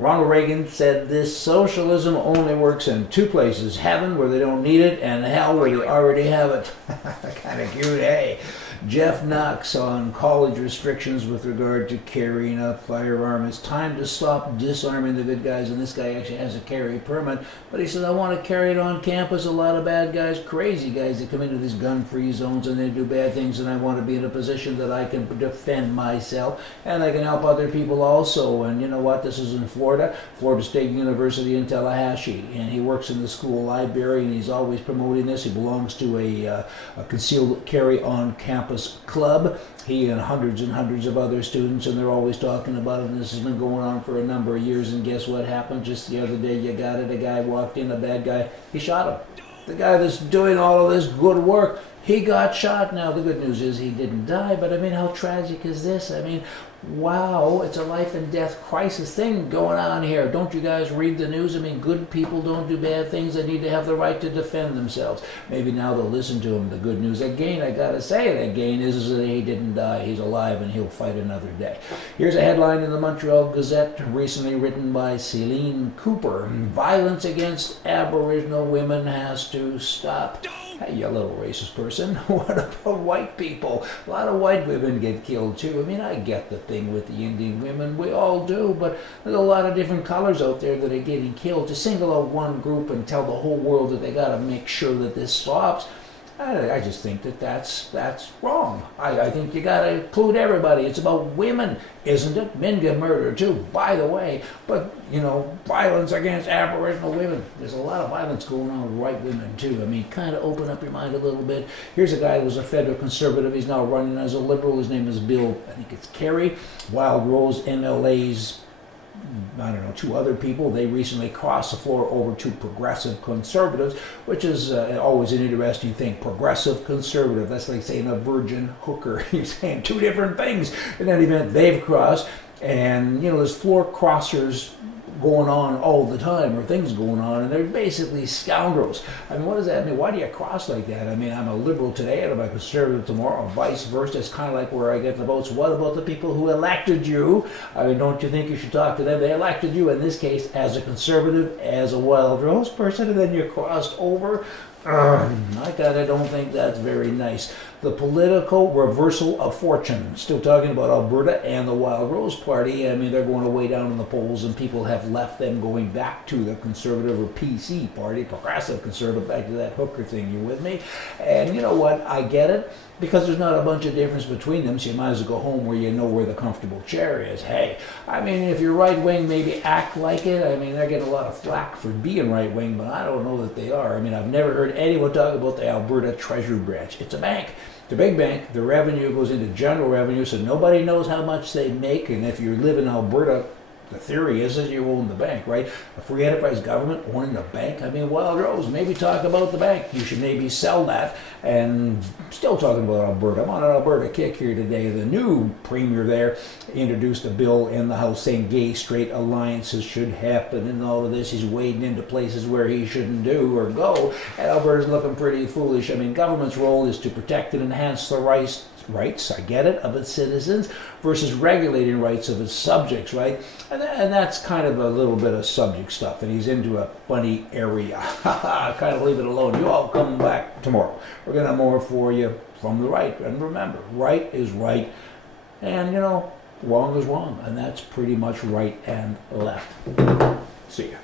Ronald Reagan said this: socialism only works in two places: heaven, where they don't need it, and hell, where they already have it. Kind of cute, hey? Jeff Knox on college restrictions with regard to carrying a firearm. It's time to stop disarming the good guys, and this guy actually has a carry permit, but he said, I want to carry it on campus. A lot of bad guys, crazy guys that come into these gun-free zones and they do bad things, and I want to be in a position that I can defend myself and I can help other people also. And you know what? This is in Florida State University in Tallahassee, and he works in the school library, and he's always promoting this. He belongs to a concealed carry on campus club. He and hundreds of other students, and they're always talking about it, and this has been going on for a number of years. And guess what happened just the other day? You got it. A guy walked in, a bad guy, he shot him. The guy that's doing all of this good work, he got shot. Now the good news is he didn't die, but I mean, how tragic is this? I mean, wow, it's a life and death crisis thing going on here. Don't you guys read the news? I mean, good people don't do bad things. They need to have the right to defend themselves. Maybe now they'll listen to him. The good news, again, I gotta say, that gain is that he didn't die. He's alive and he'll fight another day. Here's a headline in the Montreal Gazette, recently written by Celine Cooper: violence against Aboriginal women has to stop. Hey, you little racist person. What about white people? A lot of white women get killed too. I mean, I get the thing with the Indian women. We all do, but there's a lot of different colors out there that are getting killed. To single out one group and tell the whole world that they got to make sure that this stops, I just think that that's wrong. I think you got to include everybody. It's about women, isn't it? Men get murdered too, by the way. But, you know, violence against Aboriginal women. There's a lot of violence going on with white women too. I mean, kind of open up your mind a little bit. Here's a guy who was a federal conservative. He's now running as a liberal. His name is Bill, I think it's Kerry. Wild Rose MLA's, I don't know, two other people. They recently crossed the floor over to progressive conservatives, which is always an interesting thing. Progressive conservative, that's like saying a virgin hooker. You're saying two different things. In any event, they've crossed, and you know, there's floor crossers going on all the time, or things going on, and they're basically scoundrels. I mean, what does that mean? Why do you cross like that? I mean, I'm a liberal today and I'm a conservative tomorrow, vice versa. It's kind of like where I get the votes. What about the people who elected you? I mean, don't you think you should talk to them? They elected you, in this case, as a conservative, as a Wild Rose person, and then you crossed over. My God, I don't think that's very nice. The political reversal of fortune. Still talking about Alberta and the Wild Rose Party. I mean, they're going way down in the polls, and people have left them going back to the Conservative or PC Party, Progressive Conservative, back to that hooker thing. You with me? And you know what? I get it, because there's not a bunch of difference between them, so you might as well go home where you know where the comfortable chair is. Hey, I mean, if you're right-wing, maybe act like it. I mean, they're getting a lot of flack for being right-wing, but I don't know that they are. I mean, I've never heard anyone talk about the Alberta Treasury Branch. It's a bank. It's a big bank. The revenue goes into general revenue, so nobody knows how much they make, and if you live in Alberta, the theory is that you own the bank, right? A free enterprise government owning a bank. I mean, Wild Rose, maybe talk about the bank. You should maybe sell that. And still talking about Alberta. I'm on an Alberta kick here today. The new premier there introduced a bill in the House saying gay, straight alliances should happen, and all of this. He's wading into places where he shouldn't do or go. And Alberta's looking pretty foolish. I mean, government's role is to protect and enhance the rights, I get it, of its citizens versus regulating rights of its subjects, right? And that's kind of a little bit of subject stuff, and he's into a funny area. Kind of leave it alone. You all come back tomorrow. We're going to have more for you from the right. And remember, right is right, and you know, wrong is wrong, and that's pretty much right and left. See ya.